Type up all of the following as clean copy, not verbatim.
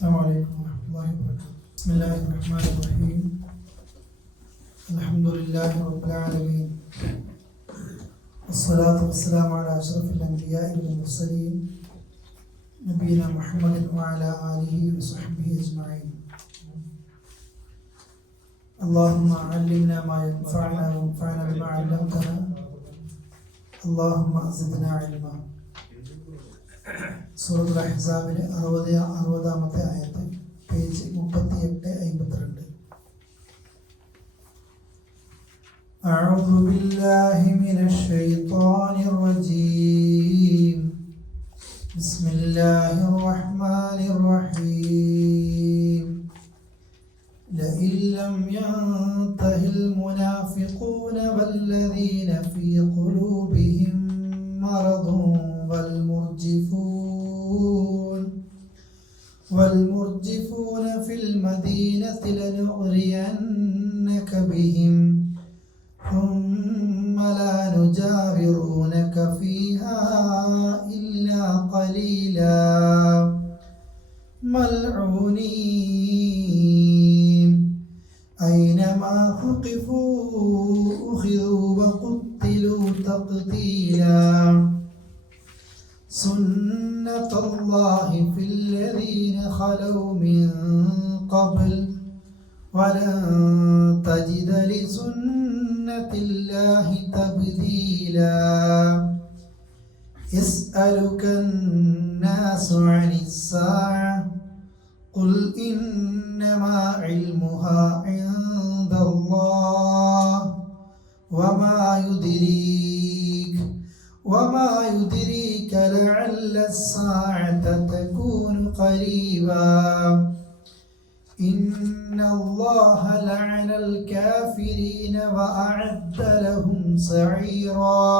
السلام عليكم ورحمة الله وبركاته. بسم الله الرحمن الرحيم. الحمد لله رب العالمين، والصلاة والسلام على أشرف الأنبياء والمرسلين نبينا محمد وعلى آله وصحبه أجمعين. اللهم علمنا ما ينفعنا وانفعنا بما علمتنا. اللهم زدنا علما. സൂറത്തുൽ അഹ്സാബിലെ 60-ാമത്തെ ആയത്ത്, പേജ് 38-52. അഊദു ബില്ലാഹി മിനശ് ശൈത്വാനിർ റജീം. ബിസ്മില്ലാഹിർ റഹ്മാനിർ റഹീം. ലഇൻ ലം യൻതഹിൽ മുനാഫിഖൂന വല്ലദീന ഫീ ഖുലൂബിഹിം മറദുൻ والمرجفون في المدينة لنغرينك بهم ثم لا نجاورونك فيها إلا قليلا ملعونين أينما ثقفوا أخذوا وقتلوا تقتيلا سنة الله في الذين خلوا من قبل ولن تجد لسنة الله تبديلا يسألك الناس عن الساعة قل إنما علمها عند الله وما يدريك لعل الساعة تكون قريبا إن الله لعن الكافرين وأعد لهم سعيرا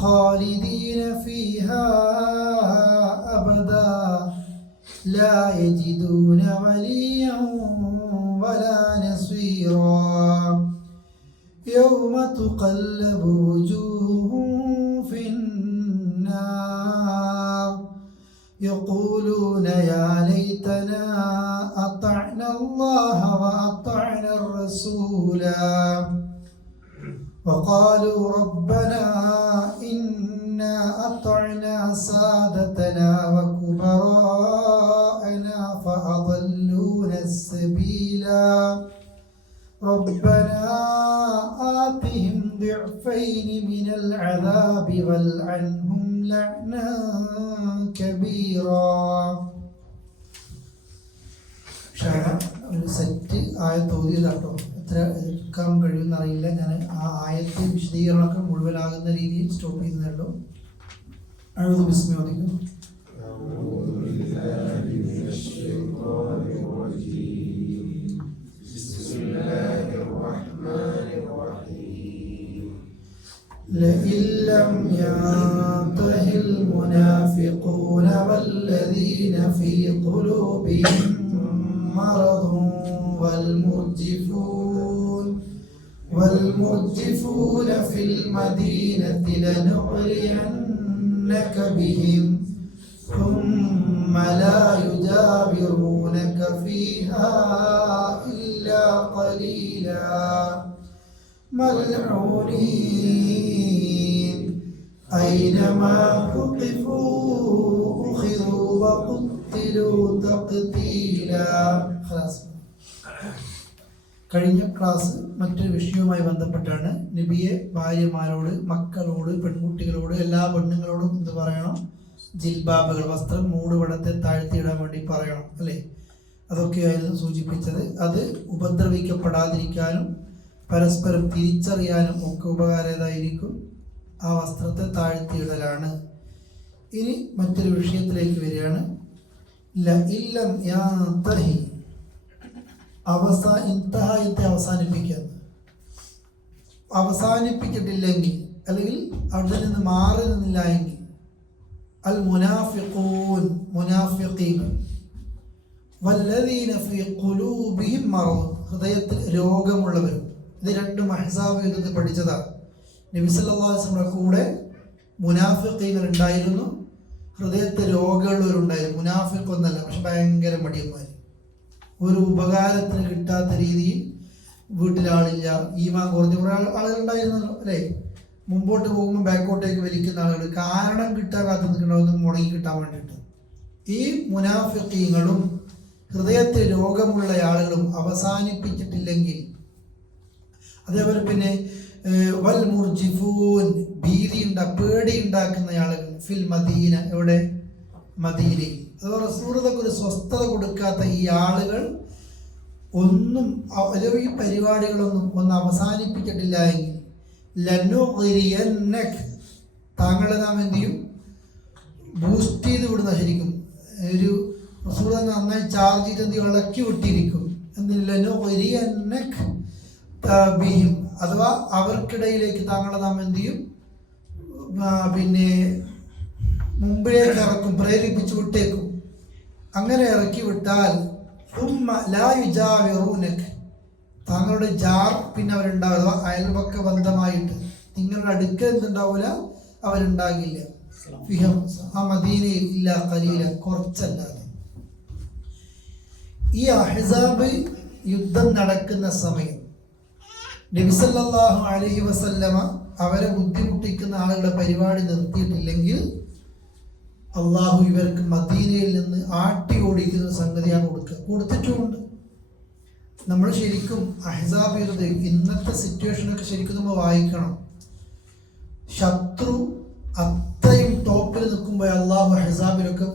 خالدين فيها أبدا لا يجدون وليا ولا نصيرا يوم تقلب وجوههم في النار يقولون يا ليتنا أطعنا الله وأطعنا الرسولا وقالوا ربنا إنا أطعنا سادتنا وكبراءنا فأضلونا السبيلا ربنا آتهم ضعفين من العذاب والعنهم لعنا كبيرا. ഒരു സെറ്റ് ആയത്ത് ഓതിയതാട്ടോ. എത്ര എടുക്കാൻ കഴിയുമെന്ന് അറിയില്ല. ഞാൻ ആ ആയത്ത് വിശദീകരണമൊക്കെ മുഴുവനാകുന്ന രീതിയിൽ സ്റ്റോപ്പ് ചെയ്യുന്നതല്ലോ. അഴുതു ബിസ്മി ഓദിക്കുന്നു. لئن لم ينته المنافقون والذين في قلوبهم مرض والمرجفون في المدينة لنغرينك بهم ثم لا يجاورونك فيها إلا قليلا ملعونين أينما ثقفوا أخذوا وقتلوا تقتيلا. കഴിഞ്ഞ ക്ലാസ് മറ്റൊരു വിഷയവുമായി ബന്ധപ്പെട്ടാണ്. നബിയെ ഭാര്യമാരോട്, മക്കളോട്, പെൺകുട്ടികളോട്, എല്ലാ പെണ്ണുങ്ങളോടും എന്ത് പറയണം? ജിൽബാബുകൾ, വസ്ത്രം, മൂടുപടത്തെ താഴ്ത്തിയിടാൻ വേണ്ടി പറയണം, അല്ലേ? അതൊക്കെയായിരുന്നു സൂചിപ്പിച്ചത്. അത് ഉപദ്രവിക്കപ്പെടാതിരിക്കാനും പരസ്പരം തിരിച്ചറിയാനും ഒക്കെ ഉപകാരമായിരിക്കും ആ വസ്ത്രത്തെ താഴ്ത്തിയിടലാണ്. ഇനി മറ്റൊരു വിഷയത്തിലേക്ക് വരികയാണ്. അവസാനിപ്പിച്ചിട്ടില്ലെങ്കിൽ, അല്ലെങ്കിൽ അവിടെ നിന്ന് മാറി നിന്നില്ല എങ്കിൽ, അൽ മുനാഫിഖൂൻ, മുനാഫിഖീൻ, വല്ലദീന ഫീ ഖുലൂബിഹിം മറദ്, ഹൃദയത്തിൽ രോഗമുള്ളവരും. ഇത് രണ്ടും അഹ്സാബ് യുദ്ധത്തിൽ പഠിച്ചതാണ്. നബി സല്ലല്ലാഹു അലൈഹി വസല്ലമയുടെ കൂടെ മുനാഫിഖീങ്ങൾ ഉണ്ടായിരുന്നു. ഹൃദയത്തെ രോഗമുള്ളവരുണ്ടായിരുന്നു. മുനാഫിക്കൊന്നല്ല, പക്ഷെ ഭയങ്കര മടിയന്മാർ. ഒരു ഉപകാരത്തിന് കിട്ടാത്ത രീതിയിൽ വീട്ടിലാളില്ല, ഈമാൻ കുറഞ്ഞ കുറേ ആളുകളുണ്ടായിരുന്നല്ലോ അല്ലേ. മുമ്പോട്ട് പോകുമ്പോൾ ബാക്കോട്ടേക്ക് വലിക്കുന്ന ആളുകൾ, കാരണം കിട്ടാൻ കാത്തു നിൽക്കണമെന്ന് മുടങ്ങി കിട്ടാൻ വേണ്ടിയിട്ട്. ഈ മുനാഫിഖീങ്ങളും ഹൃദയത്തിൽ രോഗമുള്ള ആളുകളും അവസാനിപ്പിച്ചിട്ടില്ലെങ്കിൽ, അതേപോലെ പിന്നെ വൽ മുർജിഫൂൻ, പേടി ഉണ്ടാക്കുന്ന ആളുകൾ ഫിൽ മദീന, എവിടെ? മദീനയിൽ. അഥവാ റസൂലുള്ളാഹിക്ക് ഒരു സ്വസ്ഥത കൊടുക്കാത്ത ഈ ആളുകൾ ഒന്നും ഈ പരിപാടികളൊന്നും ഒന്ന് അവസാനിപ്പിച്ചിട്ടില്ല എങ്കിൽ താങ്കളെ നാം എന്ത് ചെയ്യും? ബൂസ്റ്റ് ചെയ്ത് വിടുന്ന, ശരിക്കും ഒരു റസൂലുള്ളാഹി നന്നായി ചാർജ് ചെയ്ത് എന്ത് ഇളക്കി വിട്ടിരിക്കും. അഥവാ അവർക്കിടയിലേക്ക് താങ്കളെ നാം എന്ത് ചെയ്യും? പിന്നെ മുമ്പിലേക്ക് ഇറക്കും, പ്രേരിപ്പിച്ചു വിട്ടേക്കും. അങ്ങനെ ഇറക്കി വിട്ടാൽ താങ്കളുടെ ജാർ പിന്നെ അവരുണ്ടാവുക, അയൽപക്ക ബന്ധമായിട്ട് നിങ്ങളുടെ അടുക്കൽ എന്തുണ്ടാവില്ല, അവരുണ്ടാകില്ല. ആ മദീനയിൽ ഇല്ല ഖലീല, കുറച്ചല്ലാതെ. ഈ അഹ്സാബ് യുദ്ധം നടക്കുന്ന സമയം നബി സല്ലല്ലാഹു അലൈഹി വസല്ലമ അവരെ ബുദ്ധിമുട്ടിക്കുന്ന ആളുകളുടെ പരിപാടി നിർത്തിയിട്ടില്ലെങ്കിൽ അള്ളാഹു ഇവർക്ക് മദീനയിൽ നിന്ന് ആട്ടി ഓടിക്കുന്ന സംഗതിയാണ് കൊടുത്തിട്ടുമുണ്ട്. നമ്മൾ ശരിക്കും അഹ്സാബ് യുദ്ധം, ഇന്നത്തെ സിറ്റുവേഷനൊക്കെ ശരിക്കും നമ്മൾ വായിക്കണം. ശത്രു അത്രയും ടോപ്പിൽ നിൽക്കുമ്പോൾ അള്ളാഹു അഹ്സാബിലൊക്കെ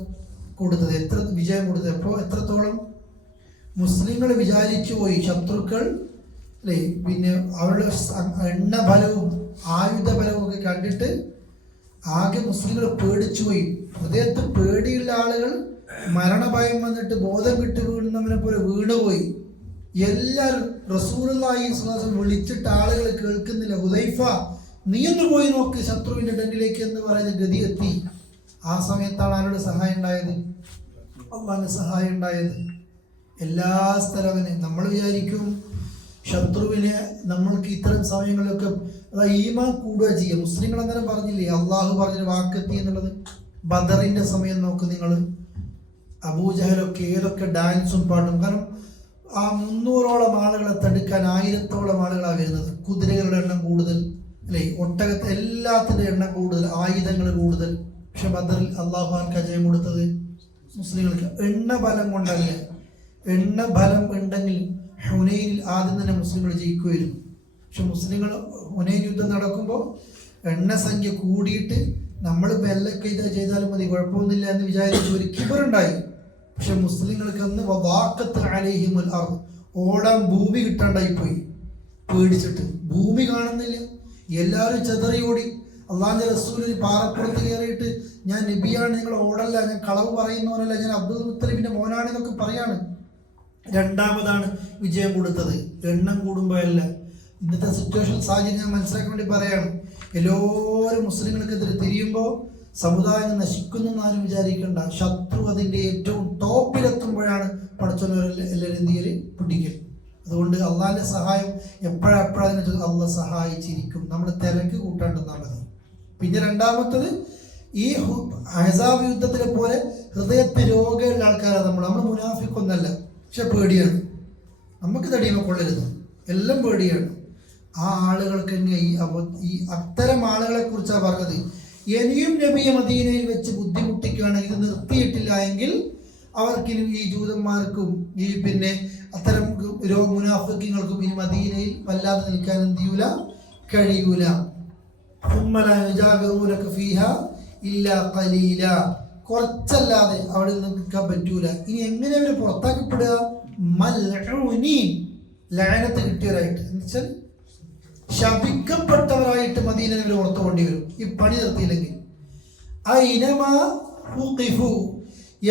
കൊടുത്തത്, എത്ര വിജയം കൊടുത്തത്. അപ്പോൾ എത്രത്തോളം മുസ്ലിങ്ങൾ വിചാരിച്ചു പോയി, ശത്രുക്കൾ അല്ലേ, പിന്നെ അവരുടെ എണ്ണബലവും ആയുധബലവും ഒക്കെ കണ്ടിട്ട് ആകെ മുസ്ലിങ്ങൾ പേടിച്ചു പോയി. ഹൃദയത്തിൽ പേടിയുള്ള ആളുകൾ മരണഭയം വന്നിട്ട് ബോധം വിട്ട് വീഴുന്നവനെ പോലെ വീണുപോയി. എല്ലാവരും റസൂലുള്ളാഹി സ്വല്ലല്ലാഹു അലൈഹി വസല്ലം വിളിച്ചിട്ട് ആളുകൾ കേൾക്കുന്നില്ല. ഹുദൈഫ, നീ ഒന്ന് പോയി നോക്ക് ശത്രുവിൻ്റെ ടെന്റിലേക്ക് എന്ന് പറയുന്ന ഗതി എത്തി. ആ സമയത്താണ് ആരുടെ സഹായം ഉണ്ടായത്? അള്ളാഹിന്റെ സഹായം ഉണ്ടായത്. എല്ലാ സ്ഥലവും നമ്മൾ വിചാരിക്കും ശത്രുവിനെ നമ്മൾക്ക് ഇത്തരം സമയങ്ങളിലൊക്കെ ഈമാൻ കൂടുക ചെയ്യുക. മുസ്ലിങ്ങൾ അന്നേരം പറഞ്ഞില്ലേ, അള്ളാഹു പറഞ്ഞൊരു വാക്കെത്തി എന്നുള്ളത്. ബദറിന്റെ സമയം നോക്ക് നിങ്ങൾ, അബൂജഹലൊക്കെ ഏതൊക്കെ ഡാൻസും പാട്ടും. കാരണം ആ 300ഓളം ആളുകളെ തടുക്കാൻ 1000ഓളം ആളുകളാണ് വരുന്നത്. കുതിരകളുടെ എണ്ണം കൂടുതൽ അല്ലേ, ഒട്ടകത്തെ എല്ലാത്തിൻ്റെ എണ്ണം കൂടുതൽ, ആയുധങ്ങൾ കൂടുതൽ. പക്ഷെ ബദറിൽ അള്ളാഹു ആർക്കാ ജയം കൊടുത്തത്? മുസ്ലിങ്ങൾക്ക്. എണ്ണ ബലം കൊണ്ടല്ല. എണ്ണ ബലം ഉണ്ടെങ്കിൽ ഹുനൈനിൽ ആദ്യം തന്നെ മുസ്ലിങ്ങൾ ജയിക്കുമായിരുന്നു. പക്ഷെ മുസ്ലിങ്ങൾ ഹുനൈൻ യുദ്ധം നടക്കുമ്പോൾ എണ്ണസംഖ്യ കൂടിയിട്ട് നമ്മൾ ബെല്ലൊക്കെ ഇത് ചെയ്താലും മതി, കുഴപ്പമൊന്നുമില്ല എന്ന് വിചാരിച്ച് ഒരു കിബറുണ്ടായി. പക്ഷെ മുസ്ലിങ്ങൾക്ക് അന്ന് ഓടാൻ ഭൂമി കിട്ടാണ്ടായി പോയി, പേടിച്ചിട്ട്. ഭൂമി കാണുന്നില്ല, എല്ലാവരും ചെതറി ഓടി. അള്ളാഹിന്റെ റസൂലിന് പാറപ്പുറത്ത് കയറിയിട്ട് ഞാൻ നബിയാണ്, നിങ്ങൾ ഓടല്ല, ഞാൻ കളവ് പറയുന്നവനല്ല, ഞാൻ അബ്ദുൽ മുത്തലിബിന്റെ മോനാണെന്നൊക്കെ പറയാണ്. രണ്ടാമതാണ് വിജയം കൊടുത്തത്. എണ്ണം കൂടുമ്പോഴല്ല. ഇന്നത്തെ സിറ്റുവേഷൻ സാഹചര്യം ഞാൻ മനസ്സിലാക്കാൻ വേണ്ടി പറയാണ്. എല്ലാവരും മുസ്ലിങ്ങൾക്കെതിരെ തിരിയുമ്പോൾ സമുദായം നശിക്കുന്നു എന്നാരും വിചാരിക്കേണ്ട. ശത്രു അതിൻ്റെ ഏറ്റവും ടോപ്പിലെത്തുമ്പോഴാണ് പഠിച്ചവരെല്ലാവരും ഇന്ത്യയിൽ പിടിക്കൽ. അതുകൊണ്ട് അള്ളാഹിന്റെ സഹായം എപ്പോഴെപ്പോഴതിനെ അള്ളാഹ് സഹായിച്ചിരിക്കും. നമ്മൾ തിരക്ക് കൂട്ടാണ്ടെന്നാൽ മതി. പിന്നെ രണ്ടാമത്തത്, ഈ അഹ്സാബ് യുദ്ധത്തിലെ പോലെ ഹൃദയത്തിൽ രോഗമുള്ള ആൾക്കാരാണ് നമ്മൾ മുനാഫിക്കൊന്നല്ല, പക്ഷെ പേടിയാണ്. നമുക്ക് തടിയുമ്പോൾ കൊള്ളരുത്, എല്ലാം പേടിയാണ്. ആ ആളുകൾക്ക് തന്നെ ഈ അത്തരം ആളുകളെ കുറിച്ചാണ് പറഞ്ഞത്. ഇനിയും നബിയെ മദീനയിൽ വെച്ച് ബുദ്ധിമുട്ടിക്കുകയാണെങ്കിൽ, ഇത് നിർത്തിയിട്ടില്ല എങ്കിൽ അവർക്കിനും ഈ ജൂതന്മാർക്കും ഈ പിന്നെ അത്തരം മുനാഫിക്കങ്ങൾക്കും ഇനി മദീനയിൽ വല്ലാതെ നിൽക്കാൻ എന്ത് ചെയ്യൂല, കഴിയൂല. കുറച്ചല്ലാതെ അവിടെ നിൽക്കാൻ പറ്റൂല. ഇനി എങ്ങനെ അവര് പുറത്താക്കപ്പെടുക? ലഅനത്ത് കിട്ടിയവരായിട്ട്, എന്നുവെച്ചാൽ ശപിക്കപ്പെട്ടവരായിട്ട് മദീന ഇവർ പുറത്തു കൊണ്ടി വരും ഈ പണി നിർത്തിയില്ലെങ്കിൽ.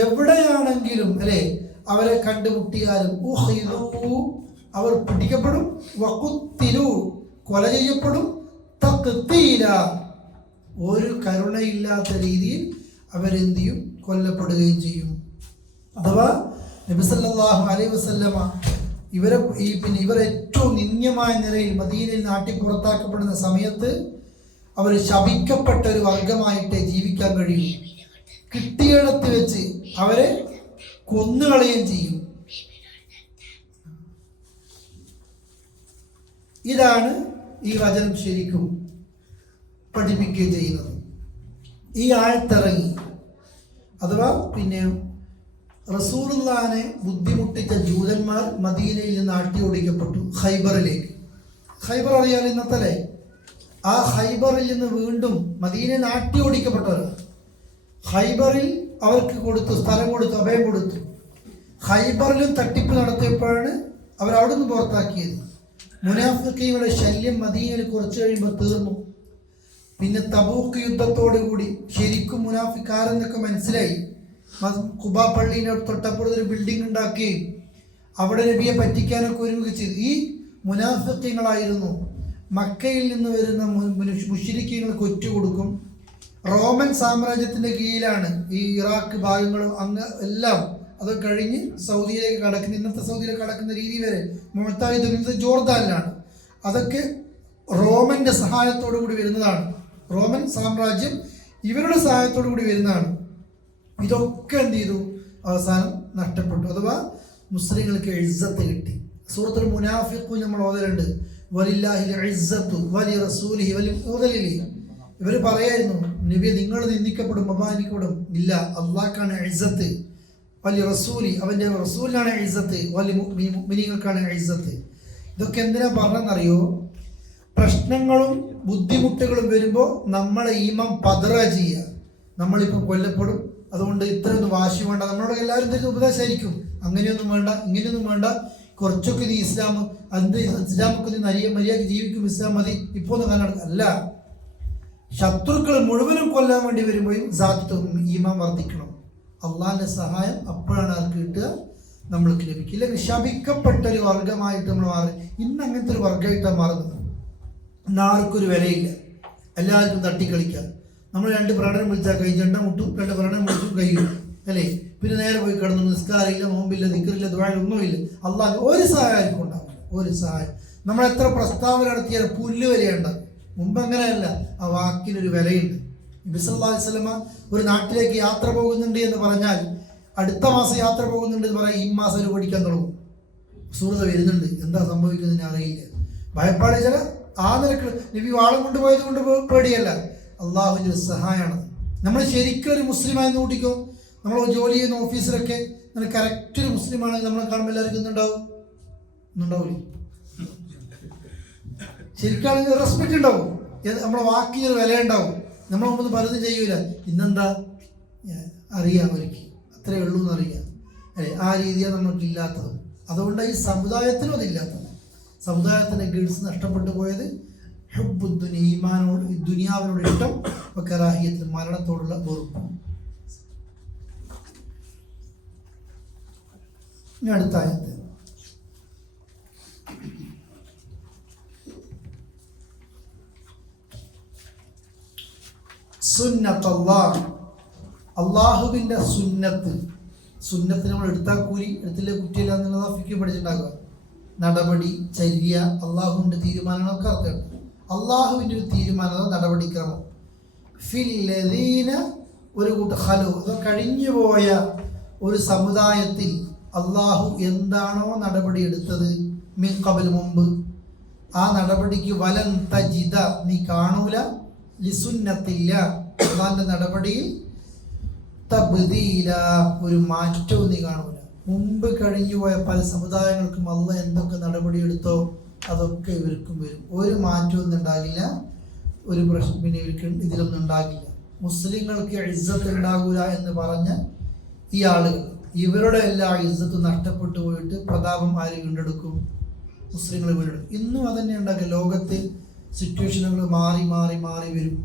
എവിടെയാണെങ്കിലും അല്ലെ അവരെ കണ്ടുമുട്ടിയാലും അവർ പിടിക്കപ്പെടും, കൊല ചെയ്യപ്പെടും, ഒരു കരുണയില്ലാത്ത രീതിയിൽ അവരെന്ത് ചെയ്യും, കൊല്ലപ്പെടുകയും ചെയ്യും. അഥവാ നബി സല്ലല്ലാഹു അലൈഹി വസല്ലമ ഇവർ ഏറ്റവും നിന്ദ്യമായ നിലയിൽ മദീനയിൽ നാട്ടി പുറത്താക്കപ്പെടുന്ന സമയത്ത് അവർ ശപിക്കപ്പെട്ട ഒരു വർഗമായിട്ടേ ജീവിക്കാൻ കഴിയും. കിട്ടിയിടത്ത് വെച്ച് അവരെ കൊന്നുകളയുകയും ചെയ്യും. ഇതാണ് ഈ വചനം ശരിക്കും പഠിപ്പിക്കുകയും ചെയ്യുന്നത്. ഈ ആയത്തിറങ്ങി അഥവാ പിന്നെ റസൂലുള്ളാഹിനെ ബുദ്ധിമുട്ടിച്ച ജൂതന്മാർ മദീനയിൽ നിന്ന് ആട്ടി ഓടിക്കപ്പെട്ടു ഖൈബറിലേക്ക്. ഖൈബർ അറിയാൻ ഇന്നത്തല്ലേ? ആ ഖൈബറിൽ നിന്ന് വീണ്ടും മദീനയിൽ നിന്ന് ആട്ടി ഓടിക്കപ്പെട്ടവർ ഖൈബറിൽ അവർക്ക് കൊടുത്തു, സ്ഥലം കൊടുത്തു, അഭയം കൊടുത്തു. ഖൈബറിലും തട്ടിപ്പ് നടത്തിയപ്പോഴാണ് അവരവിടെ നിന്ന് പുറത്താക്കിയത്. മുനാഫിഖീങ്ങളുടെ ശല്യം മദീനയിൽ കുറച്ച് കഴിയുമ്പോൾ തീർന്നു. പിന്നെ തബൂക്ക് യുദ്ധത്തോടുകൂടി ശരിക്കും മുനാഫിക്കാരെന്നൊക്കെ മനസ്സിലായി. ഖുബാ പള്ളീൻ്റെ തൊട്ടപ്പുറത്ത് ഒരു ബിൽഡിംഗ് ഉണ്ടാക്കുകയും അവിടെ നബിയെ പറ്റിക്കാനൊക്കെ ഒരുങ്ങുകയും ചെയ്തു. ഈ മുനാഫിഖീങ്ങളായിരുന്നു മക്കയിൽ നിന്ന് വരുന്ന മുശ്രിക്കീങ്ങൾക്ക് ഒറ്റുകൊടുക്കും. റോമൻ സാമ്രാജ്യത്തിൻ്റെ കീഴിലാണ് ഈ ഇറാഖ് ഭാഗങ്ങളും അങ്ങ് എല്ലാം. അത് കഴിഞ്ഞ് സൗദിയിലേക്ക് കടക്കുന്ന, ഇന്നത്തെ സൗദിയിലേക്ക് കടക്കുന്ന രീതി വരെ മുഅത്തായിദ് ഇന്നത്തെ ജോർദാനിലാണ്. അതൊക്കെ റോമൻ്റെ സഹായത്തോടു കൂടി വരുന്നതാണ്. റോമൻ സാമ്രാജ്യം ഇവരുടെ സഹായത്തോടു കൂടി വരുന്നതാണ്. ഇതൊക്കെ എന്ത് ചെയ്തു? അവസാനം നഷ്ടപ്പെട്ടു. അഥവാ മുസ്ലിങ്ങൾക്ക് ഇസ്സത്ത് കിട്ടി. സൂറത്തുൽ മുനാഫിഖൂൻ നമ്മൾ ഓതലുണ്ട്, വലില്ലാഹിൽ ഇസ്സത്തു വലി റസൂലിഹി വലി മുതലിഹി. ഇവർ പറയായിരുന്നു, നബി നിങ്ങൾ നിന്ദിക്കപ്പെടും, അപമാനിക്കപ്പെടും. ഇല്ല, അള്ളാഹ്ക്കാണ് ഇസ്സത്ത്, വലിയ റസൂലി അവൻ്റെ റസൂലിനാണ് ഇസ്സത്ത്, വലിയ മുഅ്മിനീങ്ങൾക്കാണ് ഇസ്സത്ത്. ഇതൊക്കെ എന്തിനാ പറഞ്ഞെന്നറിയോ? പ്രശ്നങ്ങളും ബുദ്ധിമുട്ടുകളും വരുമ്പോൾ നമ്മളെ ഈമാൻ പതറുക ചെയ്യുക. നമ്മളിപ്പം കൊല്ലപ്പെടും, അതുകൊണ്ട് ഇത്രയൊന്നും വാശി വേണ്ട. നമ്മളോട് എല്ലാവരും തരുന്ന ഉപദേശമായിരിക്കും, അങ്ങനെയൊന്നും വേണ്ട, ഇങ്ങനെയൊന്നും വേണ്ട, കുറച്ചൊക്കെ നീ ഇസ്ലാമൊക്കെ നീ മര്യാദ ജീവിക്കും, ഇസ്ലാം മതി, ഇപ്പോൾ ഒന്ന് കാലം അല്ല. ശത്രുക്കൾ മുഴുവനും കൊല്ലാൻ വേണ്ടി വരുമ്പോഴും ഈമാൻ വർദ്ധിക്കണം. അള്ളാഹിൻ്റെ സഹായം അപ്പോഴാണ് ആർക്ക് കിട്ടുക? നമ്മൾക്ക് ലഭിക്കില്ല. ശപിക്കപ്പെട്ടൊരു വർഗമായിട്ട് നമ്മൾ മാറി. ഇന്ന് അങ്ങനത്തെ ഒരു വർഗമായിട്ടാണ് മാറുന്നത്. ഇന്ന് ആർക്കൊരു വിലയില്ല, എല്ലാവർക്കും തട്ടിക്കളിക്കാം. നമ്മൾ 2 പ്രകടനം വിളിച്ചാൽ കഴിഞ്ഞ മുട്ടും, 2 പ്രകടനം വിളിച്ചും കഴിയും അല്ലേ? പിന്നെ നേരെ പോയി കിടന്നു, നിസ്കാരമില്ല, നോമ്പില്ല, ദിക്റില്ല, ദുആ ഒന്നുമില്ല. അള്ളാഹ് ഒരു സഹായം ഉണ്ടാവില്ല, ഒരു സഹായം. നമ്മൾ എത്ര പ്രസ്താവന നടത്തിയാൽ പുല്ല് വിലയുണ്ടാകും. മുമ്പ് അങ്ങനെയല്ല, ആ വാക്കിനൊരു വിലയുണ്ട്. നബി സല്ലല്ലാഹു അലൈഹി വസല്ലമ ഒരു നാട്ടിലേക്ക് യാത്ര പോകുന്നുണ്ട് എന്ന് പറഞ്ഞാൽ അടുത്ത മാസം യാത്ര പോകുന്നുണ്ട് എന്ന് പറയാൻ ഈ മാസം ഒരു പഠിക്കാൻ തുടങ്ങും. സൂറത്ത് വരുന്നുണ്ട്, എന്താ സംഭവിക്കുന്നതിന് അറിയില്ല. ഭയപ്പാട് ചില ആ നിലക്ക് നബി വാളം കൊണ്ടുപോയത് കൊണ്ട് പേടിയല്ല, അള്ളാഹുവിൻ്റെ ഒരു സഹായമാണത്. നമ്മൾ ശരിക്കും ഒരു മുസ്ലിമായി നോട്ടിക്കോ. നമ്മൾ ജോലി ചെയ്യുന്ന ഓഫീസിലൊക്കെ നല്ല കറക്റ്റ് ഒരു മുസ്ലിമാണെങ്കിൽ നമ്മളെ കാണുമ്പോൾ എല്ലാവർക്കും ഒന്നുണ്ടാവില്ലേ? ശരിക്കാണെങ്കിൽ റെസ്പെക്റ്റ് ഉണ്ടാവും, നമ്മളെ വാക്കിനൊരു വില ഉണ്ടാവും. നമ്മൾ മുമ്പ് പലതും ചെയ്യൂല. ഇന്നെന്താ അറിയാം, അവർക്ക് അത്രയേ ഉള്ളൂ എന്നറിയാം അല്ലേ? ആ രീതിയാണ് നമുക്കില്ലാത്തത്. അതുകൊണ്ടാണ് ഈ സമുദായത്തിനും അതില്ലാത്തത്. സമുദായത്തിൻ്റെ ഗിഡ്സ് നഷ്ടപ്പെട്ടു പോയത് ഈമാനോട്, ദുനിയാവിനോട് ഇഷ്ടം, കറാഹിയത്തിൽ മരണത്തോടുള്ള വെറുപ്പ്. ഇനി അടുത്ത ആയത്ത്, സുന്നത്തല്ലാഹ്, അള്ളാഹുവിൻ്റെ സുന്നത്ത്. സുന്നത്ത് നമ്മൾ എടുത്താൽ കൂലി, എടുത്തില്ലേ കുറ്റിയില്ല എന്നുള്ളത് ഫിഖ് പഠിച്ചിട്ടുണ്ടാകുക. നടപടി, ചര്യ, അള്ളാഹുവിൻ്റെ തീരുമാനങ്ങളൊക്കെ അർത്ഥമുണ്ട്. അള്ളാഹുവിൻ്റെ ഒരു തീരുമാനം, നടപടിക്രമം. ഫില്ലദീന, ഒരു ഹലോ, അത് കഴിഞ്ഞു പോയ ഒരു സമുദായത്തിൽ അള്ളാഹു എന്താണോ നടപടി എടുത്തത്, മിൻ ഖബൽ, മുമ്പ്, ആ നടപടിക്ക് വലൻ തജിദ, നീ കാണൂല, ലിസുന്നത്തില്ല, അള്ളാഹിൻ്റെ നടപടിയിൽ തബ്ദീല, ഒരു മാറ്റവും നീ കാണൂല. മുമ്പ് കഴിഞ്ഞുപോയ പല സമുദായങ്ങൾക്കും അള്ളാഹ് എന്തൊക്കെ നടപടി എടുത്തോ അതൊക്കെ ഇവർക്കും വരും. ഒരു മാറ്റവും ഉണ്ടാകില്ല, ഒരു പ്രശ്നം പിന്നെ ഇവർക്ക് ഇതിലൊന്നും ഉണ്ടാകില്ല. മുസ്ലിങ്ങൾക്ക് ഇസ്സത്ത് ഉണ്ടാകൂല എന്ന് പറഞ്ഞ ഈ ആളുകൾ, ഇവരുടെ എല്ലാ ഇസ്സത്തും നഷ്ടപ്പെട്ടു പോയിട്ട് പ്രതാപം ആര് വീണ്ടെടുക്കും? മുസ്ലിങ്ങൾ വീണ്ടെടുക്കും. ഇന്നും അതന്നെ ഉണ്ടാക്കുക. ലോകത്ത് സിറ്റുവേഷനുകൾ മാറി മാറി മാറി വരും.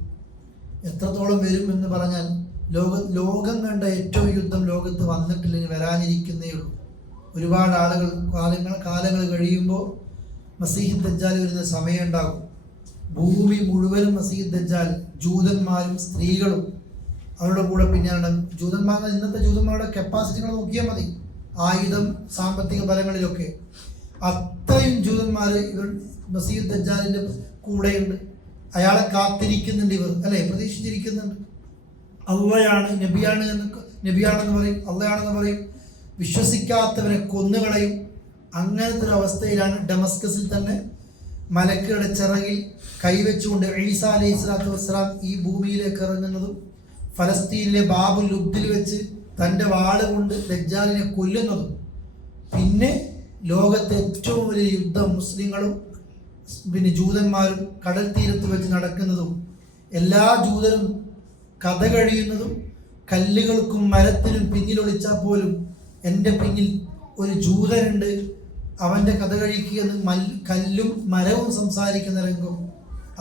എത്രത്തോളം വരും എന്ന് പറഞ്ഞാൽ ലോകം കണ്ട ഏറ്റവും യുദ്ധം ലോകത്ത് വന്നിട്ടില്ലെങ്കിൽ വരാനിരിക്കുന്നേ ഉള്ളൂ. ഒരുപാട് ആളുകൾ കാലങ്ങൾ കഴിയുമ്പോൾ മസീഹ് ദജ്ജാൽ വരുന്ന സമയം ഉണ്ടാകും. ഭൂമി മുഴുവനും മസീഹ് ദജ്ജാൽ, ജൂതന്മാരും സ്ത്രീകളും അവരുടെ കൂടെ പിന്നാണ്. ജൂതന്മാരുടെ, ഇന്നത്തെ ജൂതന്മാരുടെ കപ്പാസിറ്റികൾ നോക്കിയാൽ മതി, ആയുധം, സാമ്പത്തിക ബലങ്ങളിലൊക്കെ അത്രയും ജൂതന്മാർ ഇവർ മസീഹ് ദജ്ജാലിൻ്റെ കൂടെയുണ്ട്. അയാളെ കാത്തിരിക്കുന്നുണ്ട് ഇവർ, അല്ലേ? പ്രതീക്ഷിച്ചിരിക്കുന്നുണ്ട്. അള്ളയാണ് നബിയാണെന്ന് പറയും, അള്ളയാണെന്ന് പറയും. വിശ്വസിക്കാത്തവരെ കൊന്നുകളയും. അങ്ങനത്തെ ഒരു അവസ്ഥയിലാണ് ഡമസ്കസിൽ തന്നെ മലക്കുകളുടെ ചിറകിൽ കൈവച്ചുകൊണ്ട് ഈസാ അലൈഹി സ്വലാത്തു വസ്സലാം ഈ ഭൂമിയിലേക്ക് ഇറങ്ങുന്നതും ഫലസ്തീനിലെ ബാബുൽ ലുബ്ദിൽ വെച്ച് തൻ്റെ വാള് കൊണ്ട് ദജ്ജാലിനെ കൊല്ലുന്നതും പിന്നെ ലോകത്തെ ഏറ്റവും വലിയ യുദ്ധം മുസ്ലിങ്ങളും പിന്നെ ജൂതന്മാരും കടൽ തീരത്ത് വെച്ച് നടക്കുന്നതും എല്ലാ ജൂതരും കഥ കഴിയുന്നതും കല്ലുകൾക്കും മരത്തിനും പിന്നിലൊളിച്ചാൽ പോലും എൻ്റെ പിന്നിൽ ഒരു ജൂതനുണ്ട്, അവൻ്റെ കഥ കഴിക്കുകയെന്ന് കല്ലും മരവും സംസാരിക്കുന്ന രംഗം.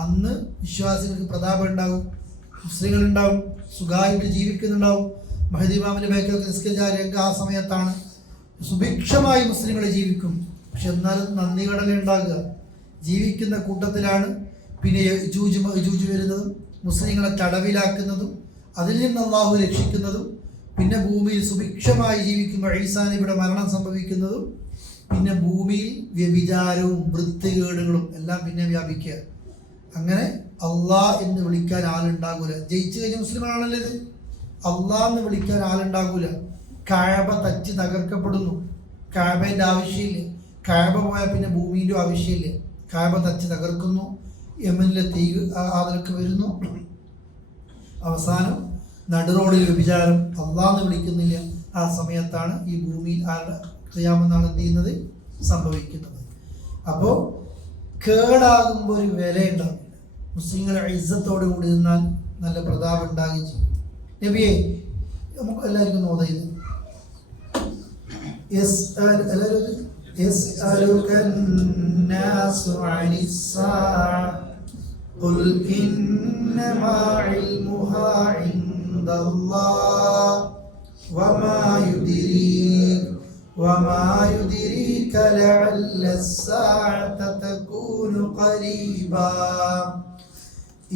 അന്ന് വിശ്വാസികൾക്ക് പ്രതാപം ഉണ്ടാവും, മുസ്ലിങ്ങളുണ്ടാവും, സുഖമായിട്ട് ജീവിക്കുന്നുണ്ടാവും. മഹദി ഇമാമിൻ്റെ ബേക്കൽ നിസ്കരിച്ച രംഗം ആ സമയത്താണ്. സുഭിക്ഷമായി മുസ്ലിങ്ങൾ ജീവിക്കും. പക്ഷെ എന്നാലും നന്ദി കടല ഉണ്ടാകുക. ജീവിക്കുന്ന കൂട്ടത്തിലാണ് പിന്നെ യജൂജ് വരുന്നതും മുസ്ലിങ്ങളെ തടവിലാക്കുന്നതും അതിൽ നിന്ന് അള്ളാഹു രക്ഷിക്കുന്നതും പിന്നെ ഭൂമിയിൽ സുഭിക്ഷമായി ജീവിക്കുമ്പോൾ ഈസാ നബിയുടെ മരണം സംഭവിക്കുന്നതും പിന്നെ ഭൂമിയിൽ വ്യഭിചാരവും വൃത്തികേടുകളും എല്ലാം പിന്നെ വ്യാപിക്കുക. അങ്ങനെ അള്ളാഹ് എന്ന് വിളിക്കാൻ ആളുണ്ടാകൂല. ജയിച്ചു കഴിഞ്ഞ മുസ്ലിമാണല്ലോ ഇത്. അള്ളാഹ് എന്ന് വിളിക്കാൻ ആളുണ്ടാകൂല. കഅബ തച്ച് തകർക്കപ്പെടുന്നു. കഅബേൻ്റെ ആവശ്യമില്ല. കഅബ പോയാൽ പിന്നെ ഭൂമിയുടെ ആവശ്യമില്ല. കഅബ തച്ച് തകർക്കുന്നു. യമനിലെ തീ അതിലൊക്കെ വരുന്നു. അവസാനം നടുറോഡിൽ വ്യഭിചാരം, അള്ളാഹ് വിളിക്കുന്നില്ല. ആ സമയത്താണ് ഈ ഭൂമിയിൽ ഖിയാമത്താണ് എന്ത് ചെയ്യുന്നത് സംഭവിക്കുന്നത്. അപ്പോൾ കേടാകുമ്പോൾ ഒരു വില ഉണ്ടാവില്ല. മുസ്ലിങ്ങളെ ഇസ്സത്തോടു കൂടി നിന്നാൽ നല്ല പ്രതാപം ഉണ്ടാകുകയും ചെയ്യും. നബിയെ നമുക്ക് എല്ലാവർക്കും നോദയുന്നു. يسألك الناس عن الساعة قل إنما علمها عند الله وما يدريك لعل الساعة تكون قريبا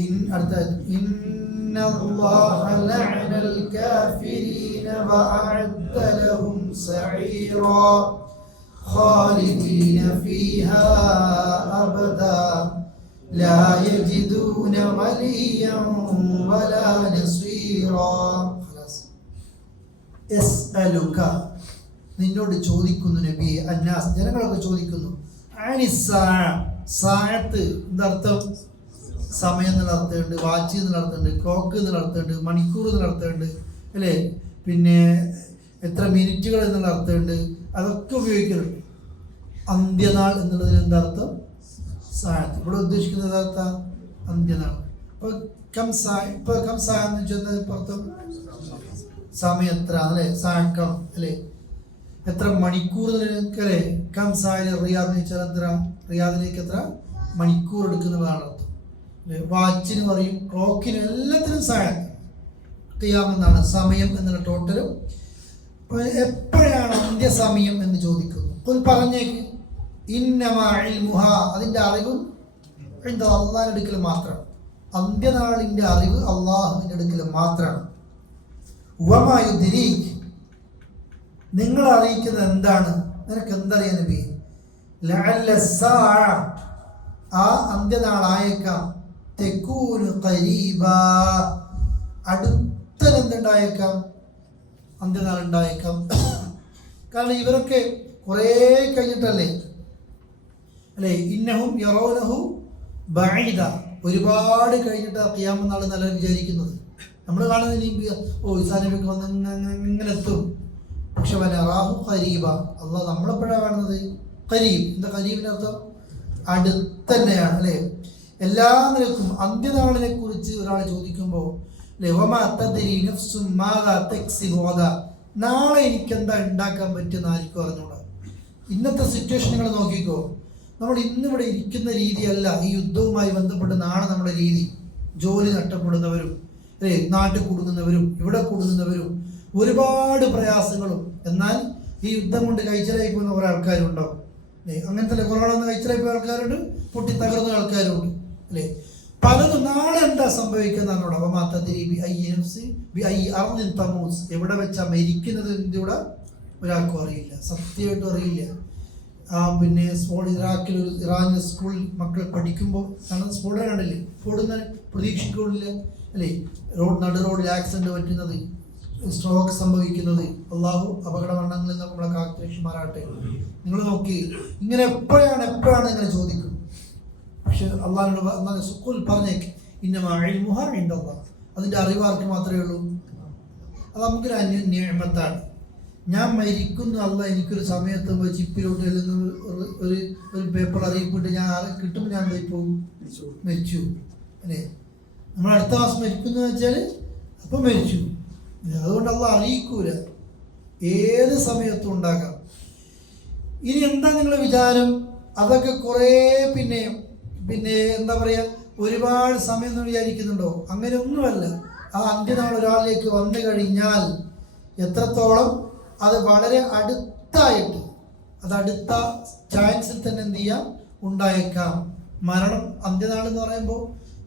إن الله لعن الكافرين وأعد لهم سعيرا خالدين فيها أبدا لا يجدون وليا ولا نصيرا. يسألك നിന്നോട് ചോദിക്കുന്നു നബിയെ അന്നാസ് ജനങ്ങളൊക്കെ ചോദിക്കുന്നു സാഅത്ത് എന്തർത്ഥം? സമയം എന്നുള്ള അർത്ഥമുണ്ട്, വാച്ച് എന്നുള്ള അർത്ഥമുണ്ട്, ക്ലോക്ക് എന്നുള്ള അർത്ഥമുണ്ട്, മണിക്കൂർ എന്നുള്ള അർത്ഥമുണ്ട് അല്ലേ, പിന്നെ എത്ര മിനിറ്റുകൾ എന്നുള്ള അർത്ഥമുണ്ട്, അതൊക്കെ ഉപയോഗിക്കുന്നുണ്ട്. അന്ത്യനാൾ എന്നുള്ളതിന് എന്താർത്ഥം? സാഅത്ത്. ഇവിടെ ഉദ്ദേശിക്കുന്നത് അർത്ഥം അന്ത്യനാൾ. ഇപ്പോൾ കംസ എന്ന് വെച്ചാൽ അർത്ഥം സമയം എത്ര അല്ലേ, സായങ്കം അല്ലേ, എത്ര മണിക്കൂർ അല്ലേ. കംസായ റിയാദ് എന്ന് വെച്ചാൽ എത്ര, റിയാദിലേക്ക് എത്ര മണിക്കൂർ എടുക്കുന്നതാണ് അർത്ഥം. വാച്ചിന് പറയും, ക്ലോക്കിന്, എല്ലാത്തിനും സായം ഖിയാമെന്നാണ് സമയം എന്നുള്ള ടോട്ടലും. എപ്പോഴാണ് അന്ത്യസമയം എന്ന് ചോദിക്കുന്നു. പറഞ്ഞേക്ക് ഇന്നമാ ഇൽമുഹാ, അതിൻ്റെ അറിവും അള്ളാഹിൻ്റെ അടുക്കൽ മാത്രമാണ്. അന്ത്യനാളിൻ്റെ അറിവ് അള്ളാഹുവിൻ്റെ അടുക്കൽ മാത്രമാണ്. വമാ യുദ്രീക്, നിങ്ങൾ അറിയിക്കുന്നത് എന്താണ്? നിനക്ക് എന്തറിയാൻ നബി? ലഅല്ല സാഅ, ആ അന്ത്യനാളായേക്കാം. തെക്കൂനു ഖരീബ, അടുത്തലെന്തുണ്ടായേക്കാം? അന്ത്യനാൾ ഉണ്ടായേക്കാം. കാരണം ഇവരൊക്കെ കുറേ കഴിഞ്ഞിട്ടല്ലേ അല്ലേ. ഇന്നഹും യറൗനഹു ബഈദ, ഒരുപാട് കഴിഞ്ഞിട്ട് ഖിയാമത്ത് നാൾ നല്ല വിചാരിക്കുന്നത്. നമ്മൾ കാണുന്നില്ല, ഓ ഈസാ നബിക്ക് വന്ന് ഇങ്ങനെ എത്തും. പക്ഷെ വനറാഹു ഖരീബ, അള്ളാഹ് നമ്മളെപ്പോഴാണ് കാണുന്നത്? ഖരീബ്. എന്താ ഖരീബിൻ്റെ അർത്ഥം? അടുത്തന്നെയാണ് അല്ലേ. എല്ലാ നിലക്കും അന്ത്യനാളിനെ കുറിച്ച് ഒരാൾ ചോദിക്കുമ്പോൾ നാളെ എനിക്കെന്താ ഉണ്ടാക്കാൻ പറ്റുമെന്ന് ആർക്കും അറിഞ്ഞൂടാ. ഇന്നത്തെ സിറ്റുവേഷനുകൾ നോക്കിക്കോ. നമ്മൾ ഇന്നിവിടെ ഇരിക്കുന്ന രീതിയല്ല ഈ യുദ്ധവുമായി ബന്ധപ്പെട്ട് നാളെ നമ്മുടെ രീതി. ജോലി നഷ്ടപ്പെടുന്നവരും അല്ലേ, നാട്ടിൽ കൂടുന്നവരും ഇവിടെ കൂടുന്നവരും ഒരുപാട് പ്രയാസങ്ങളും. എന്നാൽ ഈ യുദ്ധം കൊണ്ട് കഴിച്ചലായി പോകുന്ന കുറേ ആൾക്കാരുണ്ടാവും അല്ലേ. അങ്ങനത്തെ കൊറോണ ഒന്ന് കഴിച്ചലായി പോയ ആൾക്കാരുണ്ട്, പൊട്ടി തകർന്ന ആൾക്കാരുണ്ട് അല്ലേ. പലതും നാളെ എന്താ സംഭവിക്കുന്നതാണ്. എവിടെ വെച്ചാ മരിക്കുന്നത് കൂടെ ഒരാൾക്കും അറിയില്ല, സത്യമായിട്ടും അറിയില്ല. പിന്നെ ഇറാഖിൽ ഇറാനിലെ സ്കൂളിൽ മക്കൾ പഠിക്കുമ്പോൾ സ്ഫോടനം കണ്ടില്ലേ, സ്ഫോടുന്ന പ്രതീക്ഷിക്കുന്നില്ല. അല്ലേ, നടു റോഡിൽ ആക്സിഡന്റ് പറ്റുന്നത്, സ്ട്രോക്ക് സംഭവിക്കുന്നത്, അള്ളാഹു അപകട മരണങ്ങളിൽ നിന്ന് നമ്മളെ കാത്തുരക്ഷമാറാട്ടെ. നിങ്ങൾ നോക്കി, ഇങ്ങനെ എപ്പോഴാണ് ഇങ്ങനെ ചോദിക്കും. പക്ഷെ അള്ളാഹിനോട് സുഖൂൽ പറഞ്ഞേക്ക്, അതിൻ്റെ അറിവാർക്ക് മാത്രമേ ഉള്ളൂ. അത് നമുക്കൊരു നിഅമത്താണ്. ഞാൻ മരിക്കുന്നു, അള്ളാഹ് എനിക്കൊരു സമയത്ത് ചിപ്പിലോട്ട് അല്ലെങ്കിൽ ഒരു പേപ്പർ അറിയിപ്പിട്ട് ഞാൻ കിട്ടുമ്പോൾ ഞാൻ ഇപ്പോൾ മരിച്ചു അല്ലേ. നമ്മൾ അടുത്ത മാസം മരിക്കുന്നു വെച്ചാൽ അപ്പം മരിച്ചു. അതുകൊണ്ട് അള്ളാഹ് അറിയിക്കൂല, ഏത് സമയത്തും ഉണ്ടാകാം. ഇനി എന്താ നിങ്ങളുടെ വിചാരം? അതൊക്കെ കുറേ പിന്നെ എന്താ പറയുക, ഒരുപാട് സമയം എന്ന് വിചാരിക്കുന്നുണ്ടോ? അങ്ങനെ ഒന്നുമല്ല. ആ അന്ത്യനാൾ ഒരാളിലേക്ക് വന്നു കഴിഞ്ഞാൽ എത്രത്തോളം അത് വളരെ അടുത്തായിട്ട്, അത് അടുത്ത ചാൻസിൽ തന്നെ എന്ത് ചെയ്യാം, ഉണ്ടായേക്കാം. മരണം അന്ത്യനാൾ എന്ന് പറയുമ്പോൾ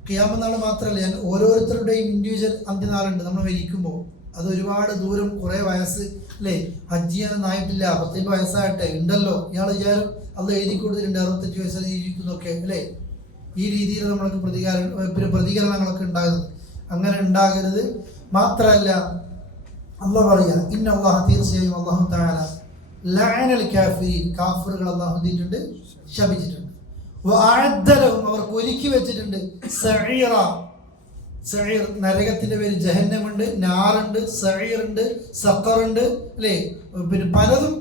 ഖിയാമത്ത് നാൾ മാത്രമല്ല, ഞാൻ ഓരോരുത്തരുടെയും ഇൻഡിവിജ്വൽ അന്ത്യനാളുണ്ട്. നമ്മൾ മരിക്കുമ്പോൾ അത് ഒരുപാട് ദൂരം, കുറേ വയസ്സ് അല്ലേ, ഹജ്ജ് ചെയ്യാനൊന്നും ആയിട്ടില്ല, 10 വയസ്സായിട്ടെ ഉണ്ടല്ലോ. ഇയാൾ വിചാരം അത് എഴുതി കൊടുത്തിട്ടുണ്ട് 68 വയസ്സിൽ ഇരിക്കുന്നൊക്കെ അല്ലേ. ഈ രീതിയിൽ നമ്മൾക്ക് പ്രതികരണങ്ങളൊക്കെ ഉണ്ടാകുന്നത്. അങ്ങനെ ഉണ്ടാകരുത്. മാത്രമല്ല അള്ളാഹ് പറയാ, ഇന്ന അല്ലാഹ്, തീർച്ചയായും അല്ലാഹു തആല ലഅനൽ കാഫിരീൻ, കാഫിറുകൾ അല്ലാഹു എന്തിട്ടുണ്ട്, ശപിച്ചിട്ടുണ്ട്. വഅഅദ്ദ ലഹും, അവർക്ക് ഒരുക്കി വെച്ചിട്ടുണ്ട് സഈറ, സഈർ നരകത്തിന്റെ പേര് ജഹന്നമുണ്ട്, നാറുണ്ട്, സഈറുണ്ട്, സഖറുണ്ട് അല്ലേ, പിന്നെ പലതും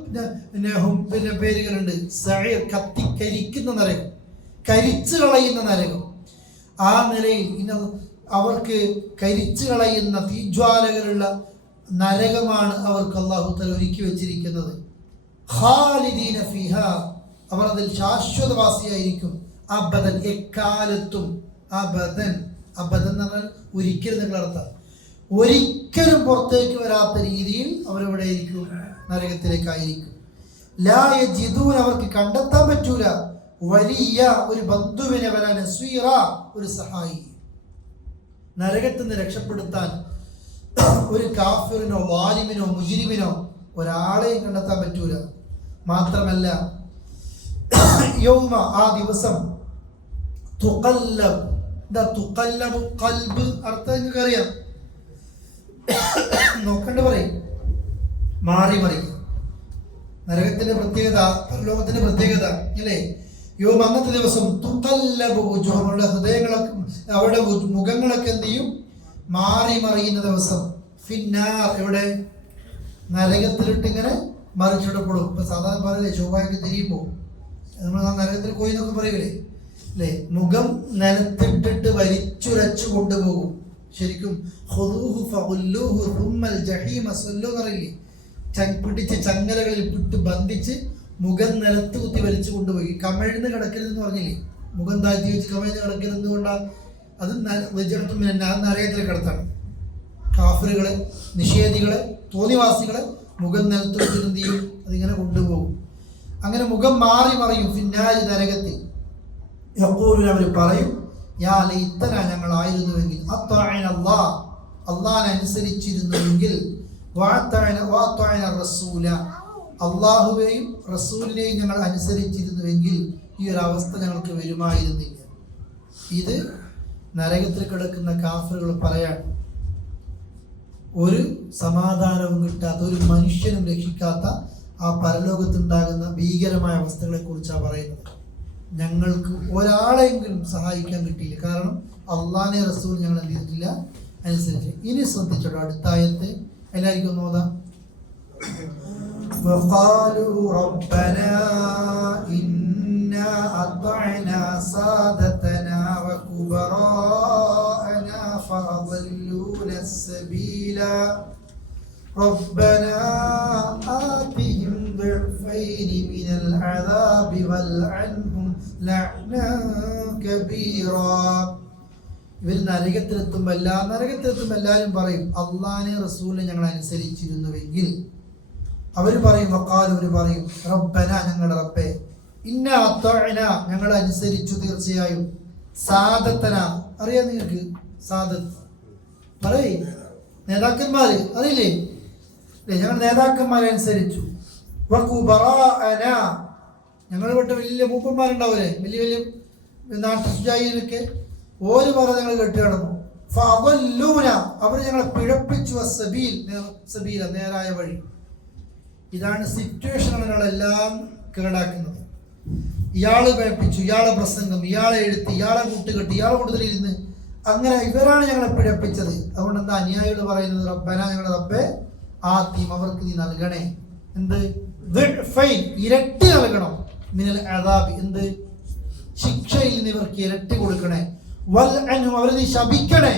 പിന്നെ പേരുകളുണ്ട്. സഈർ കത്തിക്കരിക്കുന്ന നരകം, കരിച്ചു കളയുന്ന നരകം. ആ നിലയിൽ അവർക്ക് കരിച്ചു കളയുന്ന തീജ്വാലകളുള്ള നരകമാണ് അവർക്ക് അല്ലാഹു തആല ഒരുക്കി വെച്ചിരിക്കുന്നത്. ഖാലിദീന ഫീഹാ, അവർ അതിൽ ശാശ്വതവാസിയായിരിക്കും. അബദൻ, എക്കാലത്തും. അബദൻ എന്ന് പറഞ്ഞാൽ ഒരിക്കലും നിങ്ങളർത്ഥം, ഒരിക്കലും പുറത്തേക്ക് വരാത്ത രീതിയിൽ അവരെവിടെ ആയിരിക്കും, നരകത്തിലേക്കായിരിക്കും. ലാ യജിദൂൻ, അവർക്ക് കണ്ടെത്താൻ പറ്റൂല, വലിയ ഒരു ബന്ധുവിനെ വരാൻ, നസ്വീറ, ഒരു സഹായി. നരകത്തിൽ നിന്ന് രക്ഷപ്പെടുത്താൻ ഒരു കാഫിറിനോ വാലിമിനോ മുജ്രിമിനോ ഒരാളെയും കണ്ടെത്താൻ പറ്റൂല. മാത്രമല്ല യൗമ, ആ ദിവസം, തുഖല്ലബ്, തുഖല്ലബ് ഖൽബ്, അർത്ഥം നിങ്ങൾക്ക് അറിയാം, നോക്കണ്ട പറയും, മാറി മറിയും. നരകത്തിന്റെ പ്രത്യേകത, ലോകത്തിന്റെ പ്രത്യേകത അല്ലേ. യൗമ, അന്നത്തെ ദിവസം, തുഖല്ലബു വുജൂഹും, അവരുടെ ഹൃദയങ്ങളൊക്കെ, അവരുടെ മുഖങ്ങളൊക്കെ എന്ത് ചെയ്യും, മാറി മറിയുന്ന ദിവസം. ഫിന്നാർ, എവിടെ, നരകത്തിലിട്ട് ഇങ്ങനെ മറിച്ചിടപ്പെടും. ഇപ്പൊ സാധാരണ പറയില്ലേ, ചൊവ്വായ്ക്ക് തിരിയുമ്പോൾ നമ്മൾ ആ നരകത്തിൽ പോയി എന്നൊക്കെ പറയൂലേ അല്ലേ, മുഖം നിലത്തിട്ടിട്ട് വലിച്ചുരച്ചു കൊണ്ടുപോകും. ശരിക്കും ഖുദൂഹു ഫഖുല്ലൂഹു തുമ്മൽ ജഹീമ സ്വല്ലൂ എന്നറിയില്ലേ, പിടിച്ച് ചങ്ങലകളിൽ പിട്ട് ബന്ധിച്ച് മുഖം നിലത്ത് കുത്തി വലിച്ചു കൊണ്ടുപോയി. കമഴ്ന്ന് കിടക്കരുതെന്ന് പറഞ്ഞില്ലേ, മുഖം താഴ്ത്തി വെച്ച് കമഴ്ന്ന് കിടക്കരുത് കൊണ്ടാണ്. അത് നരകത്തിൽ കിടത്താണ്. കാഫിറുകളെ, നിഷേധികളെ, തോന്നിവാസികളെ മുഖം നിലത്ത് വെച്ചിട്ട് എന്ത് ചെയ്യും, അതിങ്ങനെ കൊണ്ടുപോകും. അങ്ങനെ മുഖം മാറി മറിയും. ഫിന്നാരി, നരകത്തിൽ. യഖൂലുന, അവർ പറയും, യാ ലൈതന, ഞങ്ങളായിരുന്നുവെങ്കിൽ, അത്വഅന അല്ലാഹ്, അല്ലാഹനെ അനുസരിച്ചിരുന്നുവെങ്കിൽ, വഅത്വഅന റസൂല, അല്ലാഹുവേയും റസൂലിനെയും ഞങ്ങൾ അനുസരിച്ചിരുന്നുവെങ്കിൽ ഈ ഒരു അവസ്ഥ ഞങ്ങൾക്ക് വരുമായിരുന്നില്ല. ഇത് നരകത്തിൽ കിടക്കുന്ന കാഫിറുകൾ പറയാണ്. ഒരു സമാധാനവും കിട്ടാത്ത, ഒരു മനുഷ്യനും രക്ഷിക്കാത്ത ആ പരലോകത്തുണ്ടാകുന്ന ഭീകരമായ അവസ്ഥകളെ കുറിച്ചാണ് പറയുന്നത്. ഞങ്ങൾക്ക് ഒരാളെങ്കിലും സഹായിക്കാൻ കിട്ടിയില്ല, കാരണം അള്ളാഹുവിനെ റസൂൽ ഞങ്ങൾ എന്ത് ചെയ്തിട്ടില്ല, അനുസരിച്ച്. ഇനി ശ്രദ്ധിച്ചോട്ടോ, അടുത്ത ആയത്ത് എല്ലാവർക്കും ഒന്ന് ഓതാം. وقالوا ربنا إنا أطعنا سادتنا وكبراءنا فأضلونا السبيلا ربنا آتهم ضعفين من العذاب والعنهم لعنا كبيرا. ഇവർ നരകത്തിലെത്തുമ്പോൾ എല്ലാവരും പറയും, അള്ളാഹിനെ റസൂലിനെ ഞങ്ങൾ അനുസരിച്ചിരുന്നുവെങ്കിൽ. അവർ പറയും, വഖാലു, അവർ പറയും, റബ്ബന, ഞങ്ങളുടെ റബ്ബേ, ഇന്ന അത്വഅന, ഞങ്ങൾ അനുസരിച്ചു തീർച്ചയായും, സാദത്തന, അറിയാം നിങ്ങൾക്ക് സാദത്ത്, പറയും നേതാക്കന്മാര്, അറിയില്ലേ, ഞങ്ങൾ നേതാക്കന്മാരെ അനുസരിച്ചു. വകുബറാഅന, ഞങ്ങൾ വിട്ട വലിയ മൂപ്പന്മാരുണ്ടാവില്ലേ, വലിയ നാട്ടുജായിനൊക്കെ, ഓര് പറ ഞങ്ങൾ കേട്ട് കിടന്നു. ഫഅദല്ലൂന, അവർ ഞങ്ങളെ പിഴപ്പിച്ചു, സബീല, നേരായ വഴി. ഇതാണ് സിറ്റുവേഷനുകളെല്ലാം കേടാക്കുന്നത്. ഇയാള് പിഴപ്പിച്ചു, ഇയാളെ പ്രസംഗം, ഇയാളെ എഴുത്ത്, ഇയാളെ കൂട്ടുകെട്ട്, ഇയാളെ കൂടുതലിരുന്ന്, അങ്ങനെ ഇവരാണ് ഞങ്ങളെ പിഴപ്പിച്ചത്. അതുകൊണ്ട് എന്താ അനുയായികൾ പറയുന്നത്? റബ്ബന, ഞങ്ങളുടെ റബ്ബേ, ആതീം, അവർക്ക് നീ നൽകണേ, എന്ത്? ഇരട്ടി നൽകണം, മിനൽ അദാബി, എന്ത്? ശിക്ഷയിൽ നിന്ന് ഇവർക്ക് ഇരട്ടി കൊടുക്കണേ. വൽ അൻഹും, അവരെ നീ ശപിക്കണേ,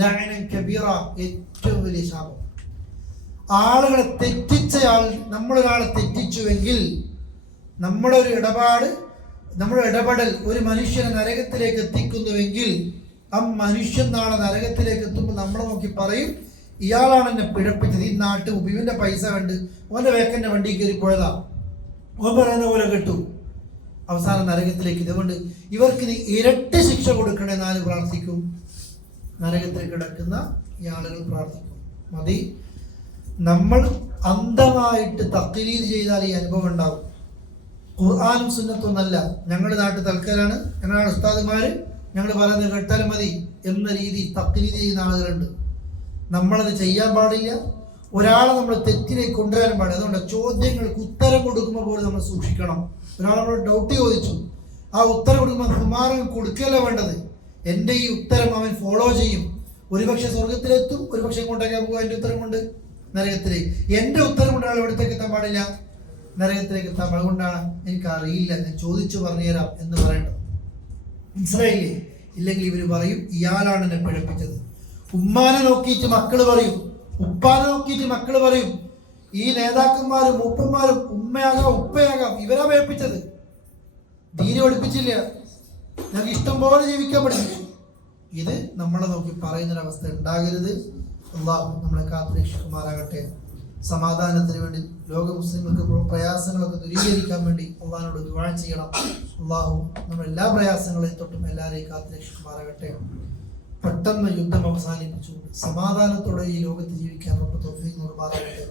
ലഅനൻ കബീറ, ഏറ്റവും വലിയ ശാപം. ആളുകളെ തെറ്റിച്ചയാൾ, നമ്മളൊരാളെ തെറ്റിച്ചുവെങ്കിൽ നമ്മുടെ ഒരു ഇടപാട്, നമ്മുടെ ഇടപെടൽ ഒരു മനുഷ്യനെ നരകത്തിലേക്ക് എത്തിക്കുന്നുവെങ്കിൽ ആ മനുഷ്യൻ നാളെ നരകത്തിലേക്ക് എത്തുമ്പോൾ നമ്മളെ നോക്കി പറയും, ഇയാളാണ് എന്നെ പിഴപ്പിച്ചത്. ഈ നാട്ടിൽ ഉപീവിന്റെ പൈസ കണ്ട് ഓന്റെ വേക്കന്റെ വണ്ടി കയറി പോയതാ, ഓൻ പറയുന്ന പോലെ കേട്ടു, അവസാനം നരകത്തിലേക്ക്. ഇതുകൊണ്ട് ഇവർക്ക് നീ ഇരട്ടി ശിക്ഷ കൊടുക്കണേ നാല് പ്രാർത്ഥിക്കും. നരകത്തിൽ കിടക്കുന്ന ഈ ആളുകൾ പ്രാർത്ഥിക്കും. മതി, നമ്മൾ അന്ധമായിട്ട് തഖ്ലീദ് ചെയ്താൽ ഈ അനുഭവം ഉണ്ടാവും. ഖുർആനും സുന്നത്തൊന്നല്ല. ഞങ്ങളുടെ നാട്ടിൽ തൽക്കാലാണ്, ഞങ്ങളുടെ ഉസ്താദുമാര് ഞങ്ങൾ പറയുന്നത് കേട്ടാലും മതി എന്ന രീതി തഖ്ലീദ് ചെയ്യുന്ന ആളുകളുണ്ട്. നമ്മളത് ചെയ്യാൻ പാടില്ല. ഒരാളെ നമ്മൾ തെറ്റിലേക്ക് കൊണ്ടുവരാൻ പാടില്ല. അതുകൊണ്ട് ചോദ്യങ്ങൾക്ക് ഉത്തരം കൊടുക്കുമ്പോൾ പോലും നമ്മൾ സൂക്ഷിക്കണം. ഒരാൾ നമ്മൾ ഡൗട്ട് ചോദിച്ചു, ആ ഉത്തരം കൊടുക്കുമ്പോൾ കുമാരൻ കൊടുക്കല്ല വേണ്ടത്. എൻ്റെ ഈ ഉത്തരം അവൻ ഫോളോ ചെയ്യും. ഒരുപക്ഷെ സ്വർഗത്തിലെത്തും, ഒരുപക്ഷെ ഇങ്ങോട്ടേക്ക് പോകുക. എൻ്റെ ഉത്തരം കൊണ്ട് നരകത്തിലേക്ക്, എൻ്റെ ഉത്തരം കൊണ്ട് ആൾ എവിടത്തേക്ക് എത്താൻ പാടില്ല, നരകത്തിലേക്ക് എത്താൻ പാടില്ല. അതുകൊണ്ടാണ് എനിക്ക് അറിയില്ല, ഞാൻ ചോദിച്ചു പറഞ്ഞുതരാം എന്ന് പറയേണ്ടത്. മനസ്സിലായില്ലേ? ഇല്ലെങ്കിൽ ഇവർ പറയും ഇയാളാണ് എന്നെ പിഴപ്പിച്ചത്. ഉമ്മാനെ നോക്കിയിട്ട് മക്കള് പറയും, ഉപ്പാനെ നോക്കിയിട്ട് മക്കള് പറയും, ഈ നേതാക്കന്മാരും മൂപ്പന്മാരും ഉമ്മയാകാം ഉപ്പയാകാം, ഇവരാ പിഴപ്പിച്ചത്. ദീന് പഠിപ്പിച്ചില്ല, ഞങ്ങൾക്ക് ഇഷ്ടം പോലെ ജീവിക്കാൻ പഠിപ്പിച്ചു. ഇത് നമ്മളെ നോക്കി പറയുന്നൊരവസ്ഥ ഉണ്ടാകരുത്. അള്ളാഹു നമ്മളെ കാത്തുരക്ഷിക്കുമാറാകട്ടെ. സമാധാനത്തിന് വേണ്ടി, ലോക മുസ്ലിങ്ങൾക്ക് പ്രയാസങ്ങളൊക്കെ ദൂരീകരിക്കാൻ വേണ്ടി അള്ളാഹിനോട് ദുആ ചെയ്യണം. അള്ളാഹു നമ്മുടെ എല്ലാ പ്രയാസങ്ങളെയും തൊട്ടും എല്ലാവരെയും കാത്തുരക്ഷിക്കുമാറാകട്ടെ. പെട്ടെന്ന് യുദ്ധം അവസാനിപ്പിച്ചു സമാധാനത്തോടെ ഈ ലോകത്ത് ജീവിക്കാൻ റബ്ബ് തൗഫീഖ് നൽകുമാറാകട്ടെ.